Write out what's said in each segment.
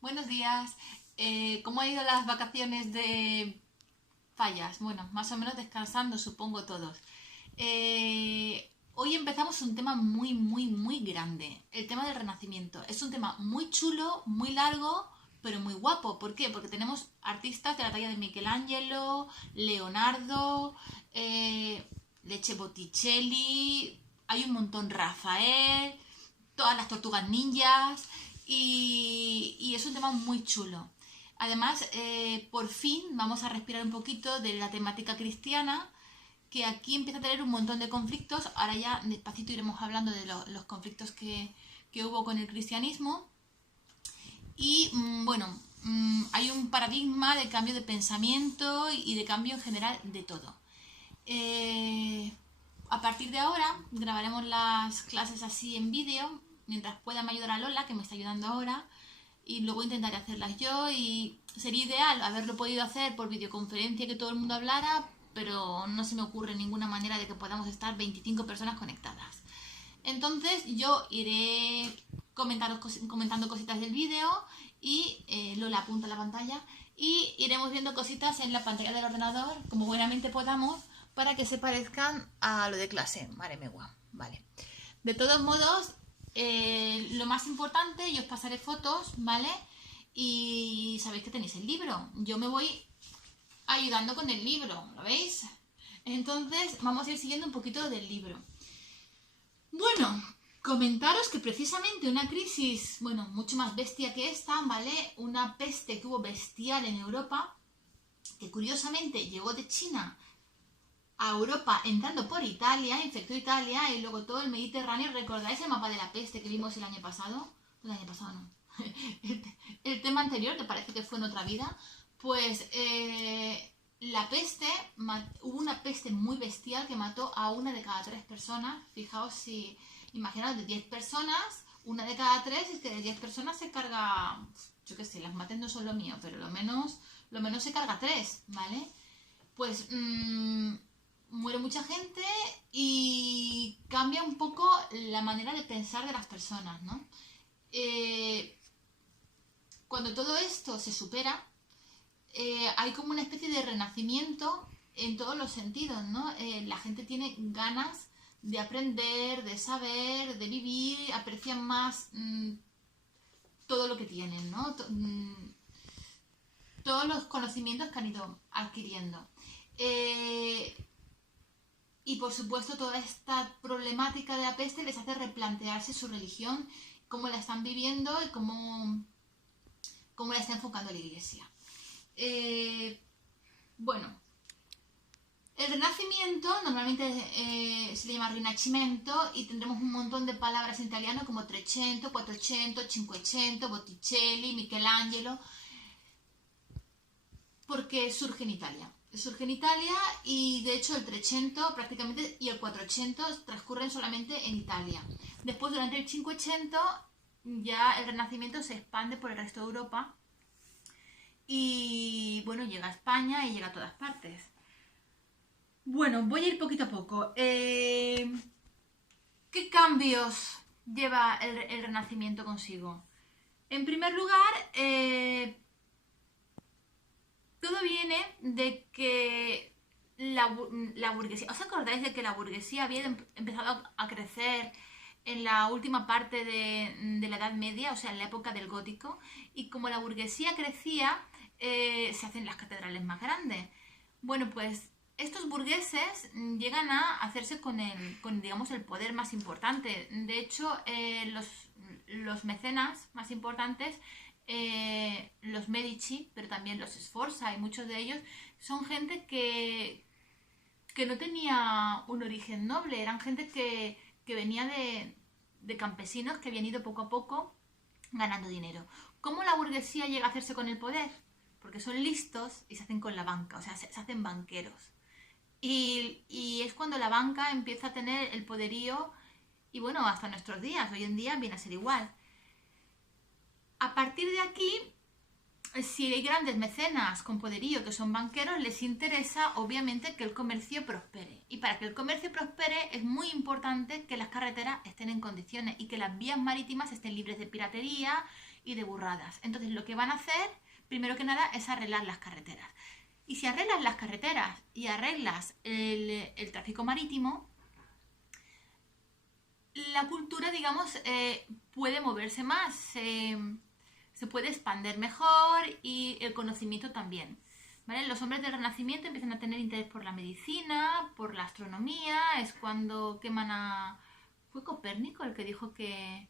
Buenos días. ¿Cómo han ido las vacaciones de Fallas? Bueno, más o menos descansando, supongo todos. Hoy empezamos un tema muy grande, el tema del Renacimiento. Es un tema muy chulo, muy largo, pero muy guapo. ¿Por qué? Porque tenemos artistas de la talla de Michelangelo, Leonardo, Leche Botticelli, hay un montón, Rafael, todas las tortugas ninjas y es un tema muy chulo. Además, por fin vamos a respirar un poquito de la temática cristiana, que aquí empieza a tener un montón de conflictos. Ahora ya despacito iremos hablando de los conflictos que hubo con el cristianismo. Y bueno, hay un paradigma de cambio de pensamiento y de cambio en general de todo. Eh, a partir de ahora grabaremos las clases así en vídeo. Mientras pueda me ayudará Lola, que me está ayudando ahora. Y luego intentaré hacerlas yo. Y sería ideal haberlo podido hacer por videoconferencia, que todo el mundo hablara. Pero no se me ocurre ninguna manera de que podamos estar 25 personas conectadas. Entonces yo iré comentando cositas del vídeo y Lola apunta a la pantalla y iremos viendo cositas en la pantalla del ordenador como buenamente podamos para que se parezcan a lo de clase. Vale, megua. Vale. De todos modos, lo más importante, yo os pasaré fotos, ¿vale? Y sabéis que tenéis el libro. Yo me voy ayudando con el libro, ¿lo veis? Entonces vamos a ir siguiendo un poquito del libro. Bueno, comentaros que precisamente una crisis, bueno, mucho más bestia que esta, ¿vale? Una peste que hubo bestial en Europa, que curiosamente llegó de China a Europa entrando por Italia, infectó Italia y luego todo el Mediterráneo. ¿Recordáis el mapa de la peste que vimos el año pasado? El año pasado no. El tema anterior, que parece que fue en otra vida, pues la peste, hubo una peste muy bestial que mató a una de cada 3 personas. Fijaos si, imaginaos, de 10 personas, una de cada 3, es que de 10 personas se carga, yo qué sé, las mates no son lo mío, pero lo menos se carga 3, ¿vale? Pues muere mucha gente y cambia un poco la manera de pensar de las personas, ¿no? Cuando todo esto se supera, hay como una especie de renacimiento en todos los sentidos, ¿no? La gente tiene ganas de aprender, de saber, de vivir, aprecian más todo lo que tienen, ¿no? Todos los conocimientos que han ido adquiriendo. Y por supuesto toda esta problemática de la peste les hace replantearse su religión, cómo la están viviendo y cómo la está enfocando la iglesia. Bueno, el Renacimiento normalmente se le llama Rinascimento y tendremos un montón de palabras en italiano como Trecento, Quattrocento, Cinquecento, Botticelli, Michelangelo, porque surge en Italia. Surge en Italia y de hecho el Trecento prácticamente y el Quattrocento transcurren solamente en Italia. Después durante el Cinquecento ya el Renacimiento se expande por el resto de Europa y bueno, llega a España y llega a todas partes. Bueno, voy a ir poquito a poco. ¿Qué cambios lleva el Renacimiento consigo? En primer lugar, todo viene de que la burguesía... ¿Os acordáis de que la burguesía había empezado a crecer en la última parte de la Edad Media, o sea, en la época del Gótico? Y como la burguesía crecía, se hacen las catedrales más grandes. Bueno, pues estos burgueses llegan a hacerse con digamos, el poder más importante. De hecho, los mecenas más importantes, los Medici, pero también los Sforza y muchos de ellos, son gente que no tenía un origen noble, eran gente que venía de campesinos que habían ido poco a poco ganando dinero. ¿Cómo la burguesía llega a hacerse con el poder? Porque son listos y se hacen con la banca, o sea, se hacen banqueros. Y es cuando la banca empieza a tener el poderío y bueno, hasta nuestros días, hoy en día viene a ser igual. A partir de aquí, si hay grandes mecenas con poderío que son banqueros, les interesa obviamente que el comercio prospere. Y para que el comercio prospere es muy importante que las carreteras estén en condiciones y que las vías marítimas estén libres de piratería y de burradas. Entonces lo que van a hacer, primero que nada, es arreglar las carreteras. Y si arreglas las carreteras y arreglas el tráfico marítimo, la cultura, digamos, puede moverse más, se puede expandir mejor y el conocimiento también. ¿Vale? Los hombres del Renacimiento empiezan a tener interés por la medicina, por la astronomía, es cuando queman a... Fue Copérnico el que dijo que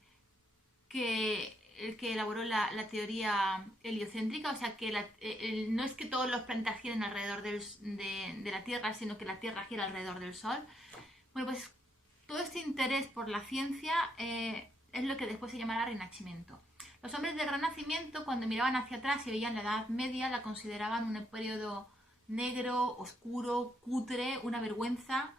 el que elaboró la teoría heliocéntrica, o sea que no es que todos los planetas giren alrededor de la Tierra, sino que la Tierra gira alrededor del Sol. Bueno, pues todo este interés por la ciencia es lo que después se llamará Renacimiento. Los hombres del Renacimiento, cuando miraban hacia atrás y veían la Edad Media, la consideraban un periodo negro, oscuro, cutre, una vergüenza,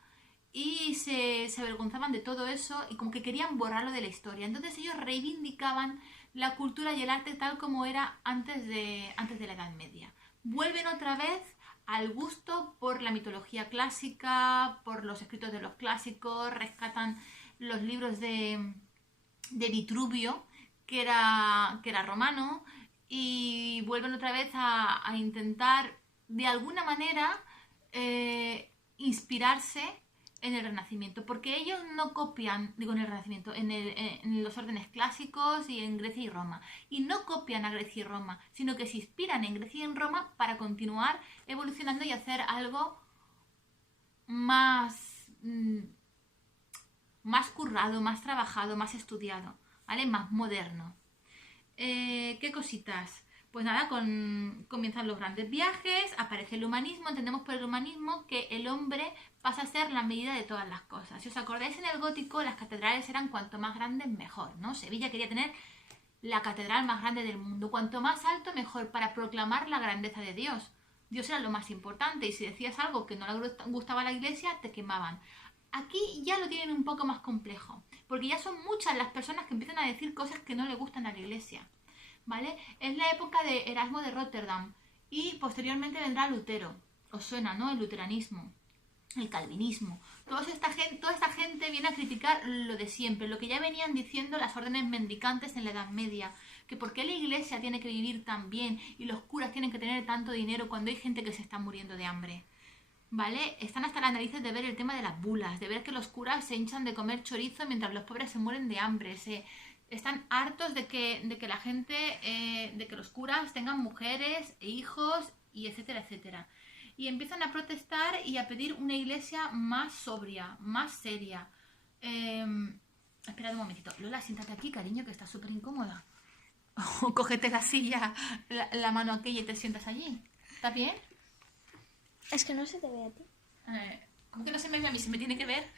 y se avergonzaban de todo eso y como que querían borrarlo de la historia. Entonces ellos reivindicaban la cultura y el arte tal como era antes de la Edad Media. Vuelven otra vez al gusto por la mitología clásica, por los escritos de los clásicos, rescatan los libros de Vitruvio, que era romano, y vuelven otra vez a intentar de alguna manera inspirarse en el Renacimiento, porque ellos no copian, digo en el Renacimiento, en los órdenes clásicos y en Grecia y Roma, y no copian a Grecia y Roma, sino que se inspiran en Grecia y en Roma para continuar evolucionando y hacer algo más currado, más trabajado, más estudiado, ¿vale? Más moderno. ¿Qué cositas? Pues nada, comienzan los grandes viajes, aparece el humanismo, entendemos por el humanismo que el hombre pasa a ser la medida de todas las cosas. Si os acordáis, en el gótico las catedrales eran cuanto más grandes mejor, ¿no? Sevilla quería tener la catedral más grande del mundo, cuanto más alto mejor, para proclamar la grandeza de Dios. Dios era lo más importante y si decías algo que no le gustaba a la iglesia, te quemaban. Aquí ya lo tienen un poco más complejo, porque ya son muchas las personas que empiezan a decir cosas que no le gustan a la iglesia, ¿vale? Es la época de Erasmo de Rotterdam y posteriormente vendrá Lutero. Os suena, ¿no? El luteranismo, el calvinismo. Toda esta gente viene a criticar lo de siempre, lo que ya venían diciendo las órdenes mendicantes en la Edad Media, que por qué la iglesia tiene que vivir tan bien y los curas tienen que tener tanto dinero cuando hay gente que se está muriendo de hambre. ¿Vale? Están hasta las narices de ver el tema de las bulas, de ver que los curas se hinchan de comer chorizo mientras los pobres se mueren de hambre. Están hartos de que la gente, de que los curas tengan mujeres e hijos y etcétera, etcétera. Y empiezan a protestar y a pedir una iglesia más sobria, más seria. Esperad un momentito. Lola, siéntate aquí, cariño, que está súper incómoda. O cógete la silla, la mano aquella y te sientas allí. ¿Está bien? Es que no se te ve a ti. ¿Cómo que no se me ve a mí? ¿Se me tiene que ver?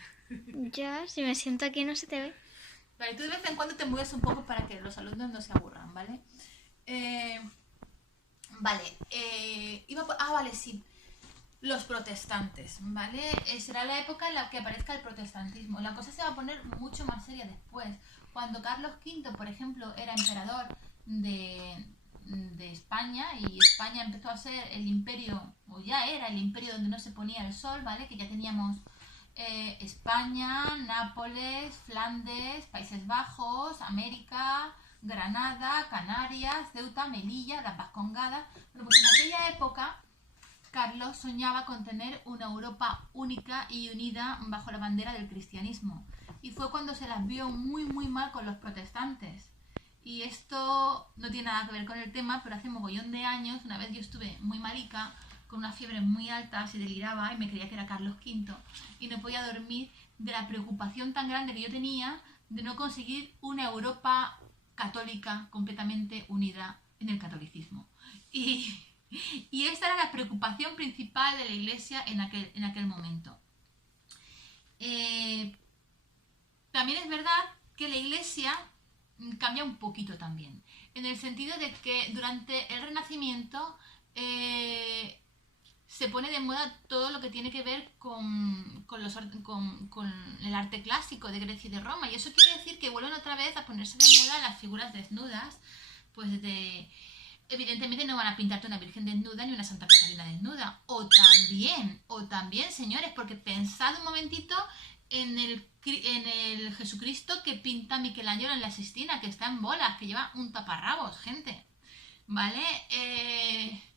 Ya, si me siento aquí no se te ve. Vale, tú de vez en cuando te mueves un poco para que los alumnos no se aburran, ¿vale? Vale, sí. Los protestantes, ¿vale? Será la época en la que aparezca el protestantismo. La cosa se va a poner mucho más seria después. Cuando Carlos V, por ejemplo, era emperador de España y España empezó a ser el imperio, o ya era el imperio donde no se ponía el sol, ¿vale? Que ya teníamos España, Nápoles, Flandes, Países Bajos, América, Granada, Canarias, Ceuta, Melilla, las Vascongadas. Bueno, pues en aquella época Carlos soñaba con tener una Europa única y unida bajo la bandera del cristianismo. Y fue cuando se las vio muy muy mal con los protestantes. Y esto no tiene nada que ver con el tema, pero hace mogollón de años, una vez yo estuve muy marica, con una fiebre muy alta, se deliraba y me creía que era Carlos V. Y no podía dormir de la preocupación tan grande que yo tenía de no conseguir una Europa católica completamente unida en el catolicismo. Y esta era la preocupación principal de la iglesia en aquel momento. También es verdad que la iglesia cambia un poquito también, en el sentido de que durante el Renacimiento se pone de moda todo lo que tiene que ver con el arte clásico de Grecia y de Roma, y eso quiere decir que vuelven otra vez a ponerse de moda las figuras desnudas, pues evidentemente no van a pintarte una Virgen desnuda ni una Santa Catalina desnuda, o también, señores, porque pensad un momentito en el Jesucristo que pinta Michelangelo en la Sistina, que está en bolas, que lleva un taparrabos, gente. ¿Vale?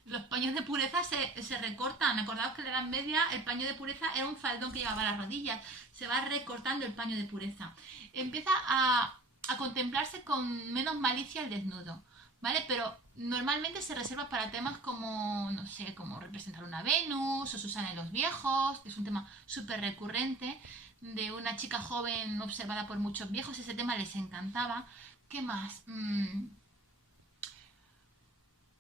Los paños de pureza se recortan. Acordaos que en la Edad Media el paño de pureza era un faldón que llevaba a las rodillas. Se va recortando el paño de pureza. Empieza a contemplarse con menos malicia el desnudo, ¿vale? Pero normalmente se reserva para temas como, no sé, como representar una Venus o Susana y los viejos, que es un tema súper recurrente de una chica joven observada por muchos viejos. Ese tema les encantaba. ¿Qué más?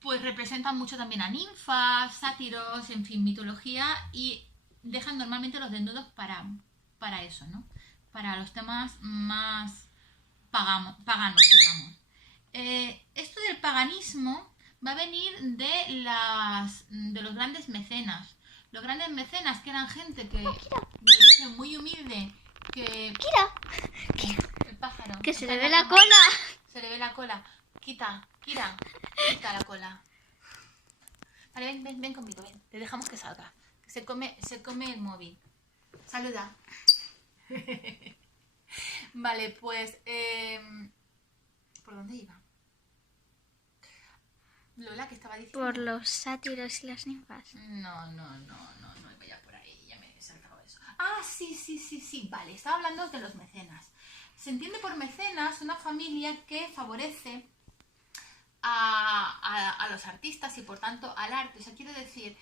Pues representan mucho también a ninfas, sátiros, en fin, mitología, y dejan normalmente los desnudos para eso, ¿no? Para los temas más paganos, digamos. Esto del paganismo va a venir de los grandes mecenas. Los grandes mecenas, que eran gente que de origen muy humilde, que... Kira, El pájaro. que se le ve la cola. Se le ve la cola. Kira, quita la cola. Vale, ven conmigo, ven. Le dejamos que salga. Se come el móvil. Saluda. Vale, pues... ¿por dónde iba? Lola, ¿qué estaba diciendo? Por los sátiros y las ninfas. No vaya por ahí, ya me he saltado eso. Ah, sí, vale, estaba hablando de los mecenas. Se entiende por mecenas una familia que favorece a los artistas y por tanto al arte. O sea, quiero decir,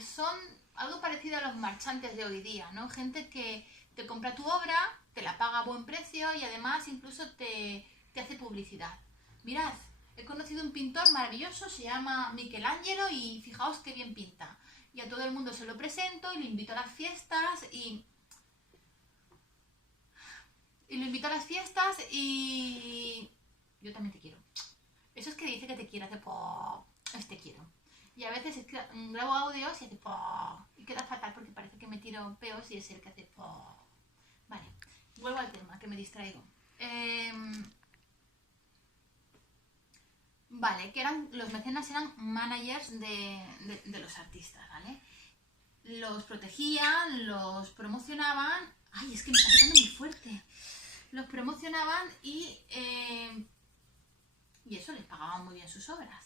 son algo parecido a los marchantes de hoy día, ¿no? Gente que te compra tu obra, te la paga a buen precio y además incluso te hace publicidad. Mirad, he conocido un pintor maravilloso, se llama Michelangelo y fijaos qué bien pinta. Y a todo el mundo se lo presento y lo invito a las fiestas y yo también te quiero. Eso es que dice que te quiero, hace te quiero. Y a veces grabo audios y hace y queda fatal porque parece que me tiro peos y es el que hace Vale, vuelvo al tema, que me distraigo. Vale, que los mecenas eran managers de los artistas, ¿vale? Los protegían, los promocionaban. Ay, es que me está picando muy fuerte. Los promocionaban y eso, les pagaban muy bien sus obras.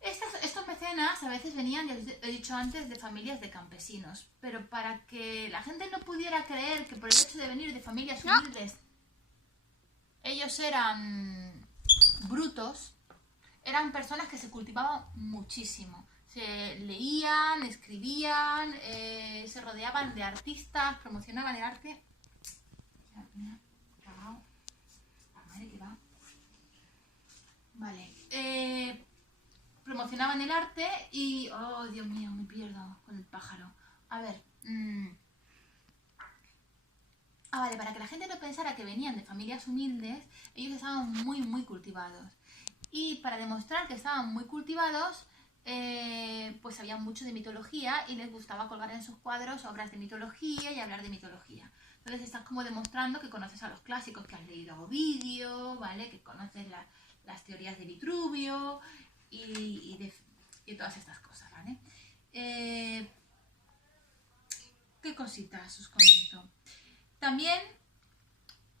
Estos mecenas a veces venían, ya les he dicho antes, de familias de campesinos. Pero para que la gente no pudiera creer que por el hecho de venir de familias humildes ellos eran brutos, eran personas que se cultivaban muchísimo. Se leían, escribían, se rodeaban de artistas, promocionaban el arte. La madre que va. Vale. Promocionaban el arte y... Oh, Dios mío, me pierdo con el pájaro. A ver. Vale, para que la gente no pensara que venían de familias humildes, ellos estaban muy, muy cultivados. Y para demostrar que estaban muy cultivados, pues sabían mucho de mitología y les gustaba colgar en sus cuadros obras de mitología y hablar de mitología. Entonces estás como demostrando que conoces a los clásicos, que has leído a Ovidio, ¿vale? Que conoces las teorías de Vitruvio y todas estas cosas, ¿vale? ¿Qué cositas os comento? También,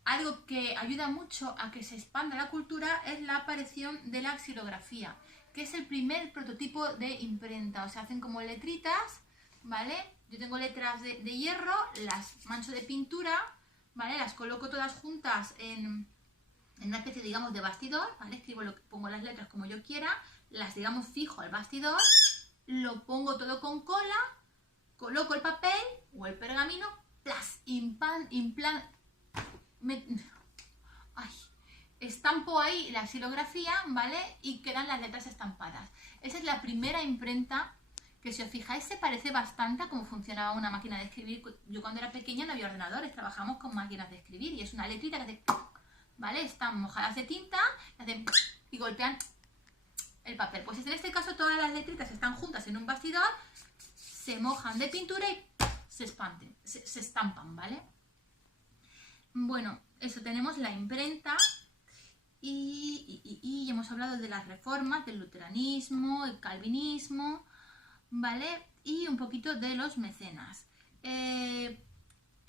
algo que ayuda mucho a que se expanda la cultura es la aparición de la xilografía, que es el primer prototipo de imprenta. O sea, hacen como letritas, ¿vale? Yo tengo letras de hierro, las mancho de pintura, ¿vale? Las coloco todas juntas en una especie, digamos, de bastidor, ¿vale? Pongo las letras como yo quiera, las, digamos, fijo al bastidor, lo pongo todo con cola, coloco el papel o el pergamino, estampo ahí la xilografía, ¿vale? Y quedan las letras estampadas. Esa es la primera imprenta que, si os fijáis, se parece bastante a cómo funcionaba una máquina de escribir. Yo cuando era pequeña no había ordenadores, trabajamos con máquinas de escribir y es una letrita que hace, ¿vale? Están mojadas de tinta y golpean el papel. Pues en este caso todas las letritas están juntas en un bastidor, se mojan de pintura y se estampan, ¿vale? Bueno, eso, tenemos la imprenta y hemos hablado de las reformas, del luteranismo, el calvinismo, ¿vale? Y un poquito de los mecenas. ¿Qué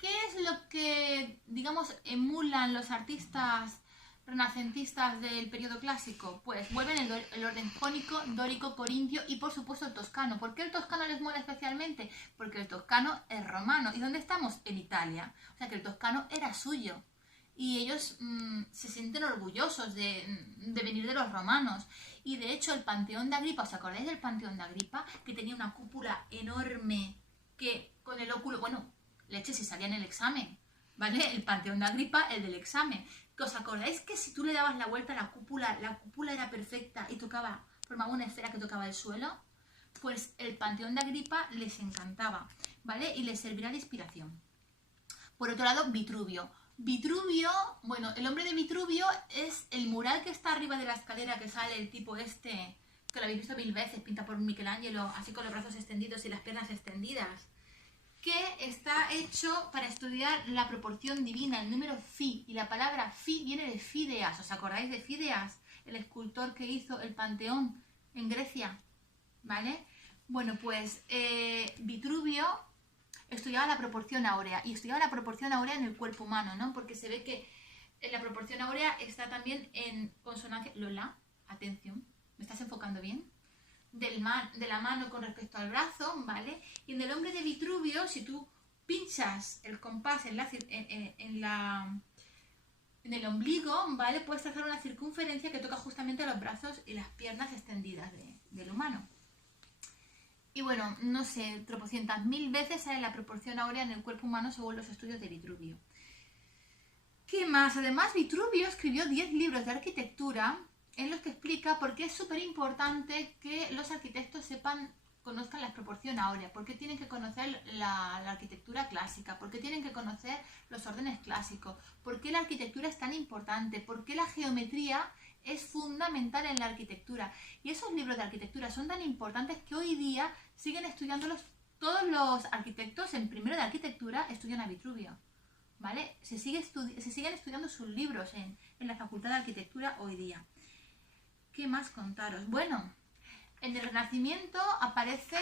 es lo que, digamos, emulan los artistas renacentistas del periodo clásico? Pues vuelven el orden jónico, dórico, corintio y por supuesto el toscano. ¿Por qué el toscano les mola especialmente? Porque el toscano es romano. ¿Y dónde estamos? En Italia. O sea que el toscano era suyo. Y ellos se sienten orgullosos de venir de los romanos. Y de hecho el Panteón de Agripa, ¿os acordáis del Panteón de Agripa? Que tenía una cúpula enorme que con el óculo, bueno, leche si salía en el examen, ¿vale? El Panteón de Agripa, el del examen. ¿Que os acordáis que si tú le dabas la vuelta a la cúpula era perfecta y tocaba, formaba una esfera que tocaba el suelo? Pues el Panteón de Agripa les encantaba, ¿vale? Y les servirá de inspiración. Por otro lado, Vitruvio. Vitruvio, bueno, el hombre de Vitruvio es el mural que está arriba de la escalera que sale el tipo este, que lo habéis visto 1000 veces, pinta por Michelangelo, así con los brazos extendidos y las piernas extendidas, que está hecho para estudiar la proporción divina, el número phi, y la palabra phi viene de Fidias. ¿Os acordáis de Fidias? El escultor que hizo el Panteón en Grecia, ¿vale? Bueno, pues Vitruvio estudiaba la proporción áurea, y estudiaba la proporción áurea en el cuerpo humano, ¿no? Porque se ve que la proporción áurea está también en consonancia. Lola, atención, ¿me estás enfocando bien? De la mano con respecto al brazo, ¿vale? Y en el hombre de Vitruvio, si tú pinchas el compás en el ombligo, ¿vale? Puedes trazar una circunferencia que toca justamente los brazos y las piernas extendidas del humano. Y bueno, no sé, tropocientas mil veces sale la proporción áurea en el cuerpo humano según los estudios de Vitruvio. ¿Qué más? Además, Vitruvio escribió 10 libros de arquitectura en los que explica por qué es súper importante que los arquitectos conozcan la proporción áurea, por qué tienen que conocer la arquitectura clásica, por qué tienen que conocer los órdenes clásicos, por qué la arquitectura es tan importante, por qué la geometría es fundamental en la arquitectura. Y esos libros de arquitectura son tan importantes que hoy día siguen estudiándolos todos los arquitectos en primero de arquitectura, estudian a Vitruvio, ¿vale? Se siguen estudiando sus libros en la Facultad de Arquitectura hoy día. ¿Qué más contaros? Bueno, en el Renacimiento aparece,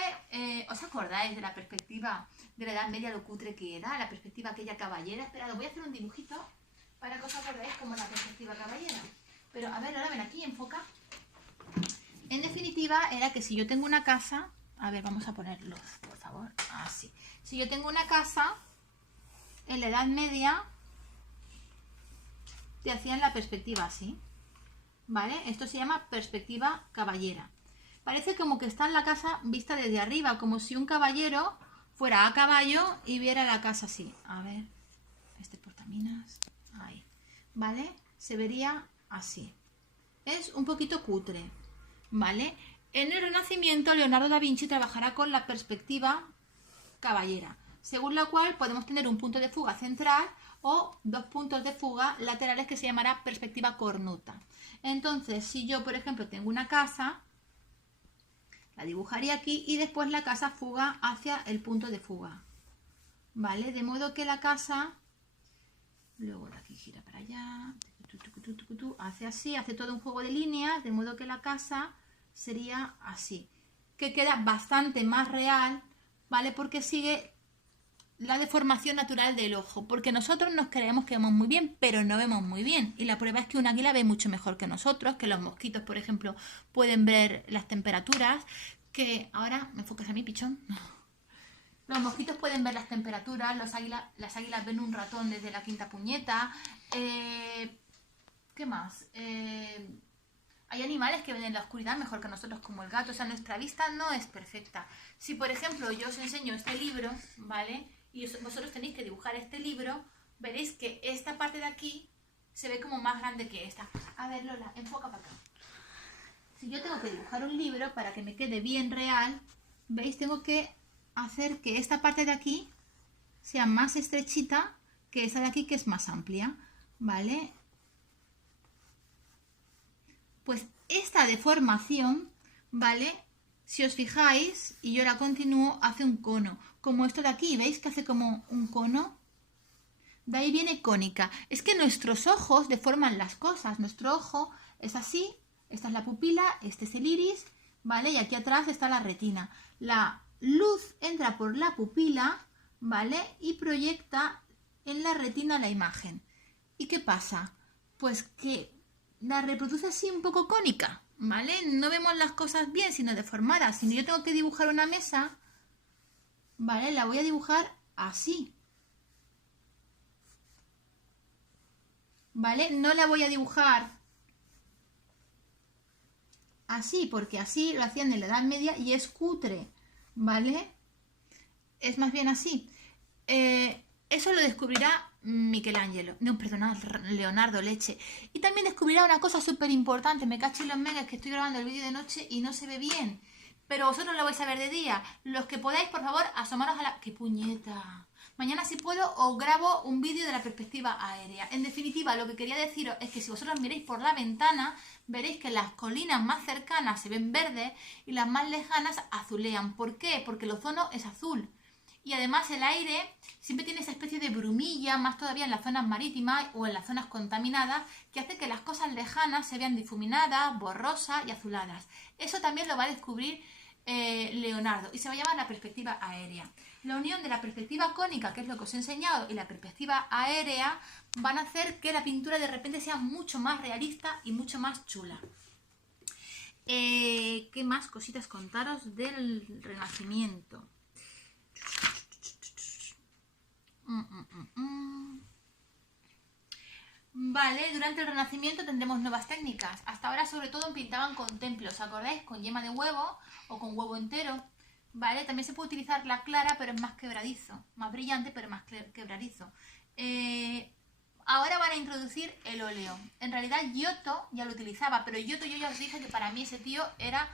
¿os acordáis de la perspectiva de la Edad Media, lo cutre que era? La perspectiva aquella caballera. Esperad, voy a hacer un dibujito para que os acordáis como la perspectiva caballera. Pero a ver, ahora ven aquí, enfoca. En definitiva, era que si yo tengo una casa, a ver, vamos a ponerlo, por favor, así. Si yo tengo una casa, en la Edad Media, te hacían la perspectiva así, ¿vale? Esto se llama perspectiva caballera. Parece como que está en la casa vista desde arriba, como si un caballero fuera a caballo y viera la casa así. A ver, este portaminas, ahí, ¿vale? Se vería así. Es un poquito cutre, ¿vale? En el Renacimiento, Leonardo da Vinci trabajará con la perspectiva caballera, según la cual podemos tener un punto de fuga central o dos puntos de fuga laterales que se llamará perspectiva cornuta. Entonces, si yo, por ejemplo, tengo una casa, la dibujaría aquí y después la casa fuga hacia el punto de fuga, ¿vale? De modo que la casa, luego de aquí gira para allá, hace así, hace todo un juego de líneas, de modo que la casa sería así, que queda bastante más real, ¿vale? Porque sigue la deformación natural del ojo, porque nosotros nos creemos que vemos muy bien, pero no vemos muy bien, y la prueba es que un águila ve mucho mejor que nosotros, que los mosquitos, por ejemplo, pueden ver las temperaturas, que ahora, ¿me enfocas a mí, pichón? Los mosquitos pueden ver las temperaturas, las águilas ven un ratón desde la quinta puñeta. ¿Qué más? Hay animales que ven en la oscuridad mejor que nosotros, como el gato. O sea, nuestra vista no es perfecta. Si, por ejemplo, yo os enseño este libro, ¿vale? Y vosotros tenéis que dibujar este libro, veréis que esta parte de aquí se ve como más grande que esta. A ver, Lola, enfoca para acá. Si yo tengo que dibujar un libro para que me quede bien real, ¿veis? Tengo que hacer que esta parte de aquí sea más estrechita que esta de aquí, que es más amplia, ¿vale? Pues esta deformación, ¿vale? Si os fijáis, y yo la continúo, hace un cono. Como esto de aquí, ¿veis que hace como un cono? De ahí viene cónica. Es que nuestros ojos deforman las cosas. Nuestro ojo es así, esta es la pupila, este es el iris, ¿vale? Y aquí atrás está la retina. La luz entra por la pupila, ¿vale? Y proyecta en la retina la imagen. ¿Y qué pasa? Pues que la reproduce así un poco cónica, ¿vale? No vemos las cosas bien, sino deformadas. Si yo tengo que dibujar una mesa, ¿vale? La voy a dibujar así, ¿vale? No la voy a dibujar así, porque así lo hacían en la Edad Media y es cutre, ¿vale? Es más bien así. Eso lo descubrirá Michelangelo, no, perdona, Leonardo Leche. Y también descubrirá una cosa súper importante. Me cacho en los megas que estoy grabando el vídeo de noche y no se ve bien. Pero vosotros lo vais a ver de día. Los que podáis, por favor, asomaros a la... ¡Qué puñeta! Mañana, si puedo, os grabo un vídeo de la perspectiva aérea. En definitiva, lo que quería deciros es que si vosotros miréis por la ventana, veréis que las colinas más cercanas se ven verdes y las más lejanas azulean. ¿Por qué? Porque el ozono es azul. Y además el aire siempre tiene esa especie de brumilla, más todavía en las zonas marítimas o en las zonas contaminadas, que hace que las cosas lejanas se vean difuminadas, borrosas y azuladas. Eso también lo va a descubrir Leonardo y se va a llamar la perspectiva aérea. La unión de la perspectiva cónica, que es lo que os he enseñado, y la perspectiva aérea van a hacer que la pintura de repente sea mucho más realista y mucho más chula. ¿Qué más cositas contaros del Renacimiento? Vale, durante el Renacimiento tendremos nuevas técnicas. Hasta ahora sobre todo pintaban con templos, ¿os acordáis? Con yema de huevo o con huevo entero. Vale, también se puede utilizar la clara, pero es más quebradizo. Más brillante, pero más quebradizo. Ahora van a introducir el óleo. En realidad Giotto ya lo utilizaba, pero Giotto yo ya os dije que para mí ese tío era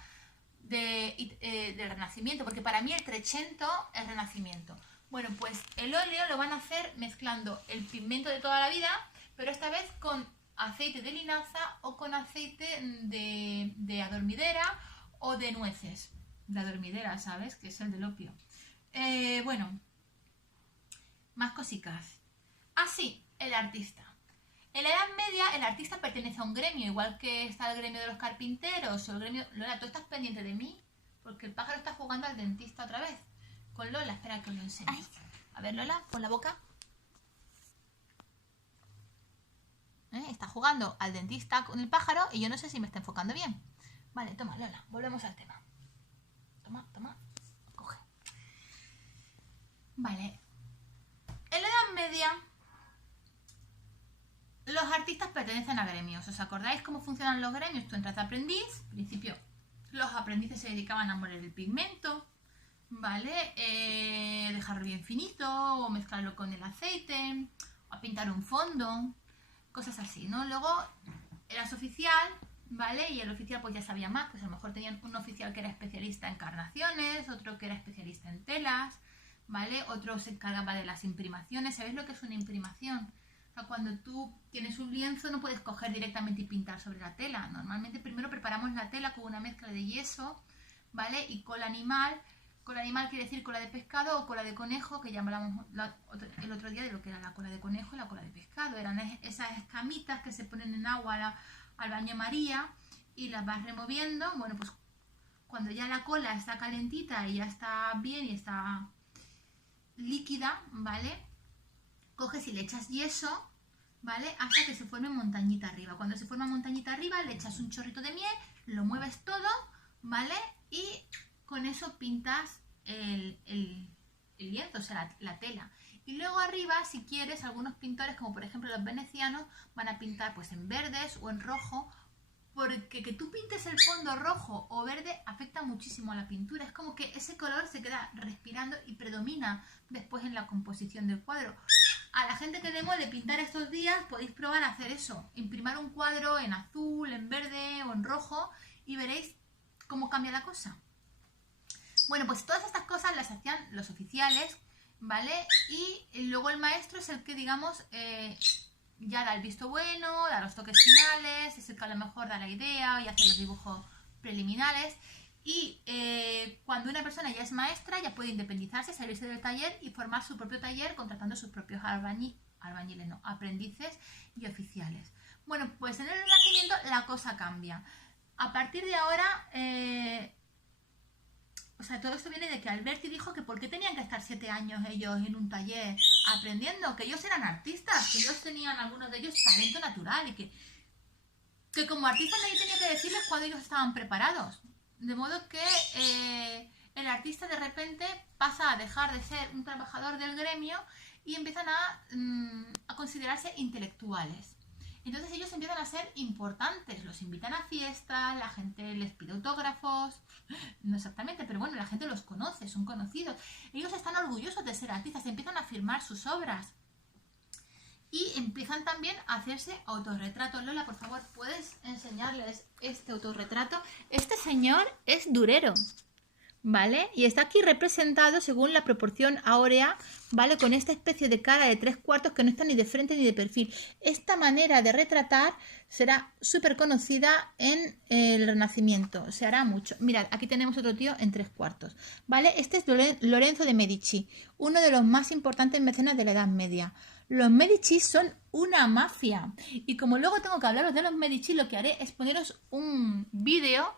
del Renacimiento, porque para mí el Trecento es Renacimiento. Bueno, pues el óleo lo van a hacer mezclando el pigmento de toda la vida, pero esta vez con aceite de linaza o con aceite de adormidera o de nueces. De adormidera, ¿sabes? Que es el del opio. Bueno, más cositas. Así, el artista. En la Edad Media el artista pertenece a un gremio, igual que está el gremio de los carpinteros o el gremio... Lola, ¿tú estás pendiente de mí? Porque el pájaro está jugando al dentista otra vez. Con Lola, espera que os lo enseñe. Ay. A ver, Lola, pon la boca. Está jugando al dentista con el pájaro y yo no sé si me está enfocando bien. Vale, toma, Lola, volvemos al tema. Toma, toma, coge. Vale. En la Edad Media los artistas pertenecen a gremios. ¿Os acordáis cómo funcionan los gremios? Tú entras de aprendiz. En principio, los aprendices se dedicaban a moler el pigmento, ¿vale? Dejarlo bien finito o mezclarlo con el aceite, o a pintar un fondo, cosas así, ¿no? Luego eras oficial, ¿vale? Y el oficial pues ya sabía más, pues a lo mejor tenían un oficial que era especialista en carnaciones, otro que era especialista en telas, ¿vale? Otro se encargaba de las imprimaciones. ¿Sabéis lo que es una imprimación? O sea, cuando tú tienes un lienzo no puedes coger directamente y pintar sobre la tela. Normalmente primero preparamos la tela con una mezcla de yeso, ¿vale? Y cola animal. Cola animal quiere decir cola de pescado o cola de conejo, que llamábamos el otro día de lo que era la cola de conejo y la cola de pescado. Eran esas escamitas que se ponen en agua al baño María y las vas removiendo. Bueno, pues cuando ya la cola está calentita y ya está bien y está líquida, ¿vale? Coges y le echas yeso, ¿vale? Hasta que se forme montañita arriba. Cuando se forma montañita arriba le echas un chorrito de miel, lo mueves todo, ¿vale? Y con eso pintas el lienzo, o sea, la tela. Y luego arriba, si quieres, algunos pintores, como por ejemplo los venecianos, van a pintar pues en verdes o en rojo, porque que tú pintes el fondo rojo o verde afecta muchísimo a la pintura. Es como que ese color se queda respirando y predomina después en la composición del cuadro. A la gente que le mole pintar estos días, podéis probar a hacer eso. Imprimar un cuadro en azul, en verde o en rojo y veréis cómo cambia la cosa. Bueno, pues todas estas cosas las hacían los oficiales, ¿vale? Y luego el maestro es el que, digamos, ya da el visto bueno, da los toques finales, es el que a lo mejor da la idea y hace los dibujos preliminares. Y cuando una persona ya es maestra, ya puede independizarse, salirse del taller y formar su propio taller contratando sus propios albañiles, no, aprendices y oficiales. Bueno, pues en el Renacimiento la cosa cambia. A partir de ahora, O sea, todo esto viene de que Alberti dijo que por qué tenían que estar 7 años ellos en un taller aprendiendo, que ellos eran artistas, que ellos tenían, algunos de ellos, talento natural y que como artistas nadie tenía que decirles cuando ellos estaban preparados. De modo que el artista de repente pasa a dejar de ser un trabajador del gremio y empiezan a considerarse intelectuales. Entonces ellos empiezan a ser importantes, los invitan a fiestas, la gente les pide autógrafos, no exactamente, pero bueno, la gente los conoce, son conocidos. Ellos están orgullosos de ser artistas, empiezan a firmar sus obras y empiezan también a hacerse autorretratos. Lola, por favor, ¿puedes enseñarles este autorretrato? Este señor es Durero, ¿vale? Y está aquí representado según la proporción áurea, ¿vale? Con esta especie de cara de 3/4 que no está ni de frente ni de perfil. Esta manera de retratar será súper conocida en el Renacimiento. Se hará mucho. Mirad, aquí tenemos otro tío en 3/4, ¿vale? Este es Lorenzo de Medici, uno de los más importantes mecenas de la Edad Media. Los Medici son una mafia. Y como luego tengo que hablaros de los Medici, lo que haré es poneros un vídeo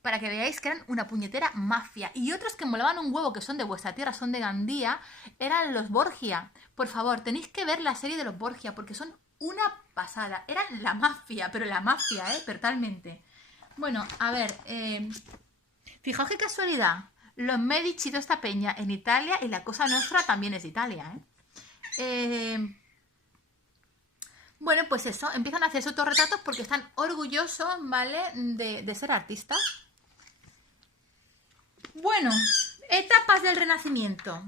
para que veáis que eran una puñetera mafia. Y otros que molaban un huevo, que son de vuestra tierra, son de Gandía, eran los Borgia. Por favor, tenéis que ver la serie de los Borgia, porque son una pasada. Eran la mafia, pero la mafia, totalmente. Bueno, a ver, fijaos qué casualidad. Los Medici de esta peña en Italia y la Cosa Nostra también es de Italia, Bueno, pues eso, empiezan a hacer autorretratos porque están orgullosos, ¿vale? De ser artistas. Bueno, etapas del Renacimiento.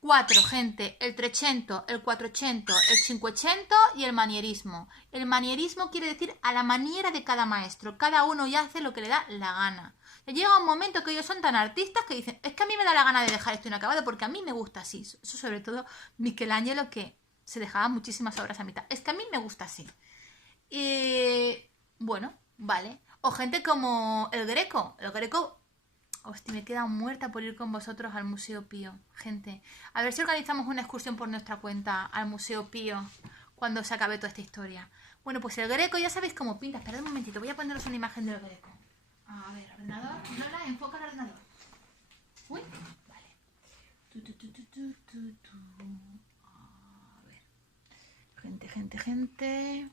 4, gente, el Trecento, el Quattrocento, el Cinquecento y el manierismo. El manierismo quiere decir a la maniera de cada maestro. Cada uno ya hace lo que le da la gana. Llega un momento que ellos son tan artistas que dicen, es que a mí me da la gana de dejar esto inacabado porque a mí me gusta así. Eso sobre todo Michelangelo, que se dejaba muchísimas obras a mitad. Es que a mí me gusta así. Bueno, vale. O gente como el Greco. El Greco... Hostia, me queda muerta por ir con vosotros al Museo Pío. Gente, a ver si organizamos una excursión por nuestra cuenta al Museo Pío cuando se acabe toda esta historia. Bueno, pues el Greco ya sabéis cómo pinta. Esperad un momentito, voy a poneros una imagen del Greco. A ver, ordenador. Lola, enfoca el ordenador. Uy, vale. A ver. Gente.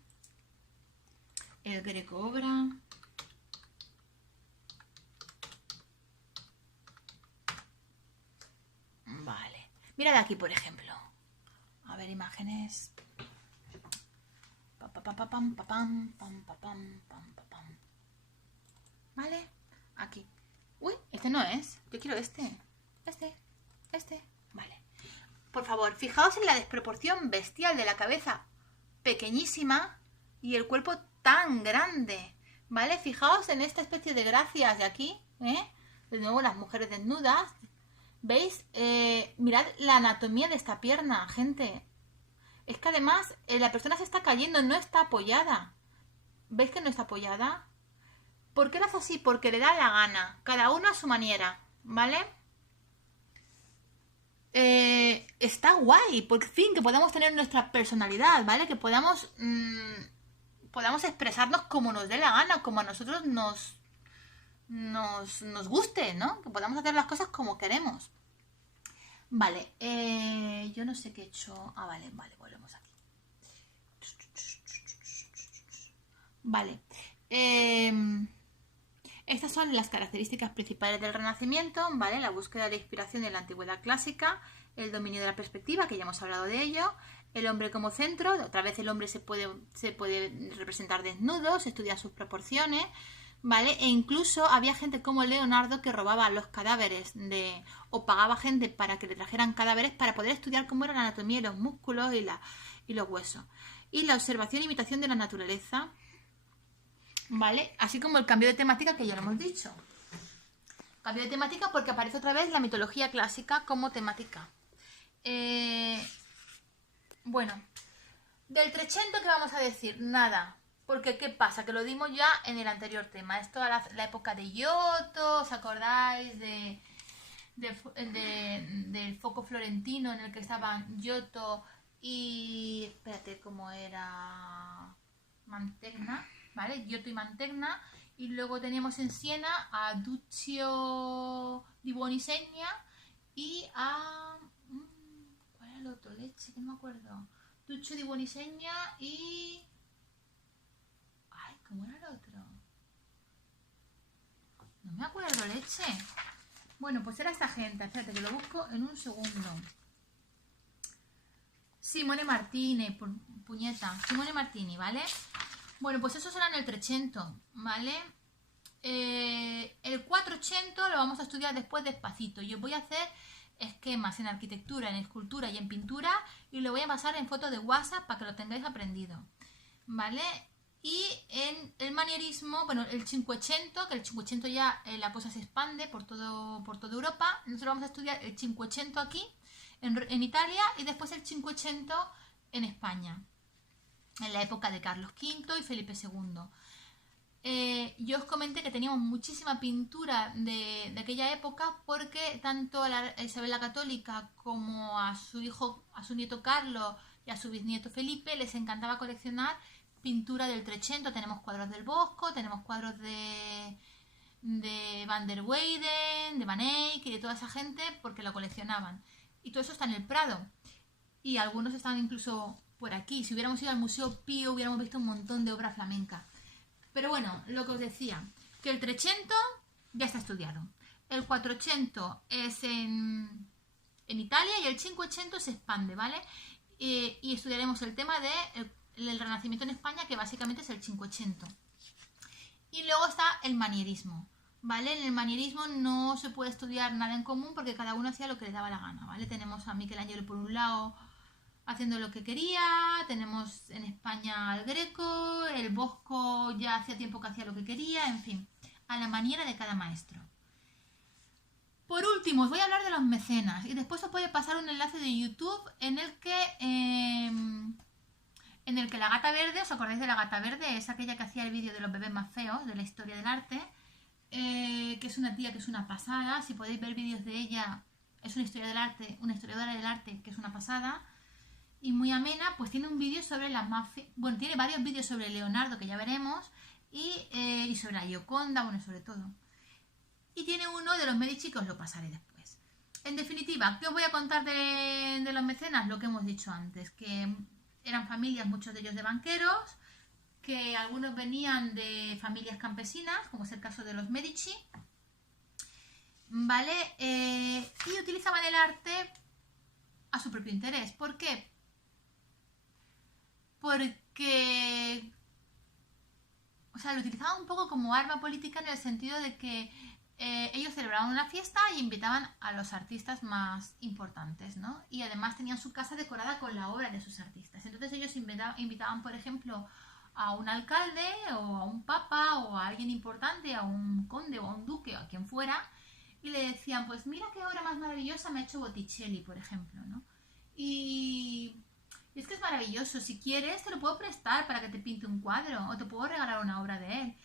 El Greco obra. Vale. Mirad aquí, por ejemplo. A ver, imágenes. Vale. Aquí. Uy, este no es. Yo quiero este. Este. Vale. Por favor, fijaos en la desproporción bestial de la cabeza pequeñísima y el cuerpo tan grande. ¿Vale? Fijaos en esta especie de gracias de aquí. De nuevo las mujeres desnudas. ¿Veis? Mirad la anatomía de esta pierna, gente. Es que además la persona se está cayendo, no está apoyada. ¿Veis que no está apoyada? ¿Por qué lo hace así? Porque le da la gana. Cada uno a su manera, ¿vale? Está guay, por fin, que podamos tener nuestra personalidad, ¿vale? Que podamos expresarnos como nos dé la gana, como a nosotros nos guste, ¿no? Que podamos hacer las cosas como queremos. Vale, yo no sé qué he hecho. Ah, vale, volvemos aquí. Vale. Estas son las características principales del Renacimiento, ¿vale? La búsqueda de inspiración en la antigüedad clásica, el dominio de la perspectiva, que ya hemos hablado de ello, el hombre como centro, otra vez el hombre se puede representar desnudo, se estudian sus proporciones, ¿vale? E incluso había gente como Leonardo que robaba los cadáveres o pagaba gente para que le trajeran cadáveres para poder estudiar cómo era la anatomía y los músculos y los huesos. Y la observación e imitación de la naturaleza, ¿vale? Así como el cambio de temática que ya lo hemos dicho. Cambio de temática porque aparece otra vez la mitología clásica como temática. Bueno, del Trecento, ¿qué vamos a decir? Nada. Porque, ¿qué pasa? Que lo dimos ya en el anterior tema. Es toda la época de Giotto, ¿os acordáis? Del foco florentino en el que estaban Giotto y... Espérate, ¿cómo era? Mantegna, ¿vale? Giotto y Mantegna. Y luego tenemos en Siena a Duccio di Buonisegna y a... ¿cuál era el otro? Leche, que no me acuerdo. Duccio di Buonisegna y... Ay, ¿cómo era el otro? No me acuerdo, leche. Bueno, pues era esta gente. Espérate, que lo busco en un segundo. Simone Martini, puñeta. Simone Martini, ¿vale? Bueno, pues eso será en el 300, ¿vale? El 400 lo vamos a estudiar después despacito. Yo voy a hacer esquemas en arquitectura, en escultura y en pintura y lo voy a pasar en fotos de WhatsApp para que lo tengáis aprendido, ¿vale? Y en el manierismo, bueno, el 500, que el 500 ya la cosa se expande por todo Europa. Nosotros vamos a estudiar el 500 aquí, en Italia, y después el 500 en España, en la época de Carlos V y Felipe II. Yo os comenté que teníamos muchísima pintura de aquella época porque tanto a Isabel la Católica como a su hijo, a su nieto Carlos y a su bisnieto Felipe les encantaba coleccionar pintura del Trecento. Tenemos cuadros del Bosco, tenemos cuadros de Van der Weyden, de Van Eyck y de toda esa gente porque lo coleccionaban. Y todo eso está en el Prado. Y algunos están incluso por aquí. Si hubiéramos ido al Museo Pío hubiéramos visto un montón de obra flamenca. Pero bueno, lo que os decía, que el 300 ya está estudiado. El 400 es en Italia y el 500 se expande, ¿vale? Y estudiaremos el tema del Renacimiento en España, que básicamente es el 500. Y luego está el manierismo, ¿vale? En el manierismo no se puede estudiar nada en común porque cada uno hacía lo que le daba la gana, ¿vale? Tenemos a Michelangelo por un lado haciendo lo que quería, tenemos en España al Greco, el Bosco ya hacía tiempo que hacía lo que quería, en fin, a la manera de cada maestro. Por último, os voy a hablar de los mecenas y después os voy a pasar un enlace de YouTube en el que la gata verde, ¿os acordáis de la gata verde? Es aquella que hacía el vídeo de los bebés más feos de la historia del arte, que es una tía que es una pasada. Si podéis ver vídeos de ella, es una historiadora del arte que es una pasada y muy amena. Pues tiene un vídeo sobre las más bueno, tiene varios vídeos sobre Leonardo que ya veremos y sobre la Gioconda, bueno, sobre todo. Y tiene uno de los Medici que os lo pasaré después. En definitiva, ¿qué os voy a contar de los mecenas? Lo que hemos dicho antes, que eran familias, muchos de ellos de banqueros, que algunos venían de familias campesinas, como es el caso de los Medici, ¿vale? Y utilizaban el arte a su propio interés. ¿Por qué? Porque, o sea, lo utilizaban un poco como arma política en el sentido de que ellos celebraban una fiesta y invitaban a los artistas más importantes, ¿no? Y además tenían su casa decorada con la obra de sus artistas. Entonces ellos invitaban, por ejemplo, a un alcalde o a un papa o a alguien importante, a un conde o a un duque o a quien fuera, y le decían, pues mira qué obra más maravillosa me ha hecho Botticelli, por ejemplo, ¿no? Y es que es maravilloso. Si quieres te lo puedo prestar para que te pinte un cuadro o te puedo regalar una obra de él.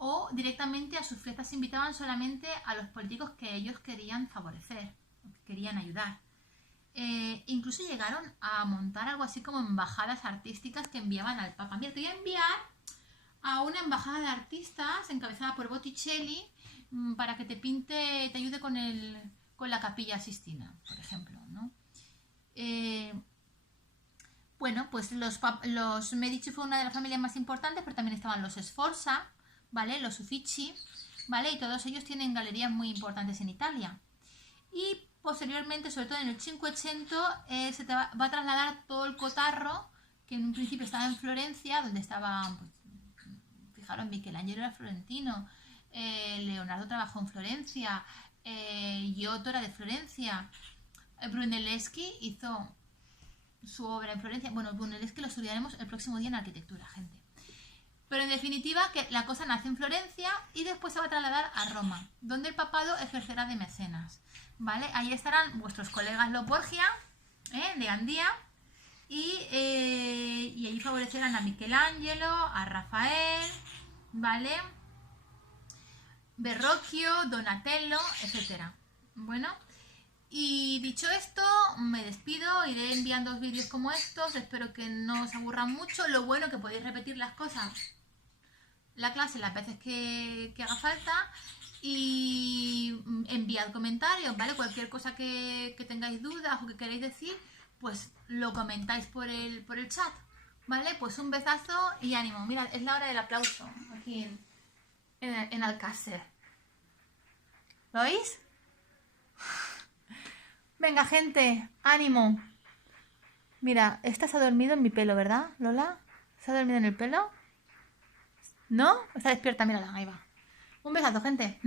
O directamente a sus fiestas invitaban solamente a los políticos que ellos querían favorecer, que querían ayudar. Incluso llegaron a montar algo así como embajadas artísticas que enviaban al Papa. Mira, te voy a enviar a una embajada de artistas encabezada por Botticelli para que te pinte, te ayude con la Capilla Sistina, por ejemplo, ¿no? Bueno, pues los Medici fue una de las familias más importantes, pero también estaban los Sforza, ¿vale? Los Uffizi, ¿vale? Y todos ellos tienen galerías muy importantes en Italia. Y posteriormente, sobre todo en el 500, se va a trasladar todo el cotarro, que en un principio estaba en Florencia, donde estaba, pues, fijaros, Michelangelo era florentino, Leonardo trabajó en Florencia, Giotto era de Florencia, Brunelleschi hizo su obra en Florencia. Bueno, Brunelleschi lo estudiaremos el próximo día en arquitectura, gente. Pero en definitiva, que la cosa nace en Florencia y después se va a trasladar a Roma, donde el papado ejercerá de mecenas, ¿vale? Ahí estarán vuestros colegas los Borgia, de Gandía, y allí favorecerán a Michelangelo, a Rafael, ¿vale? Verrocchio, Donatello, etcétera. Bueno, y dicho esto, me despido, iré enviando vídeos como estos, espero que no os aburran mucho. Lo bueno que podéis repetir las cosas la clase las veces que haga falta y enviad comentarios, ¿vale? Cualquier cosa que tengáis dudas o que queréis decir, pues lo comentáis por el chat, ¿vale? Pues un besazo y ánimo. Mira, es la hora del aplauso aquí en Alcácer. ¿Lo oís? Venga, gente, ánimo. Mira, esta se ha dormido en mi pelo, ¿verdad, Lola? ¿Se ha dormido en el pelo? ¿No? Está despierta, mírala, ahí va. Un besazo, gente.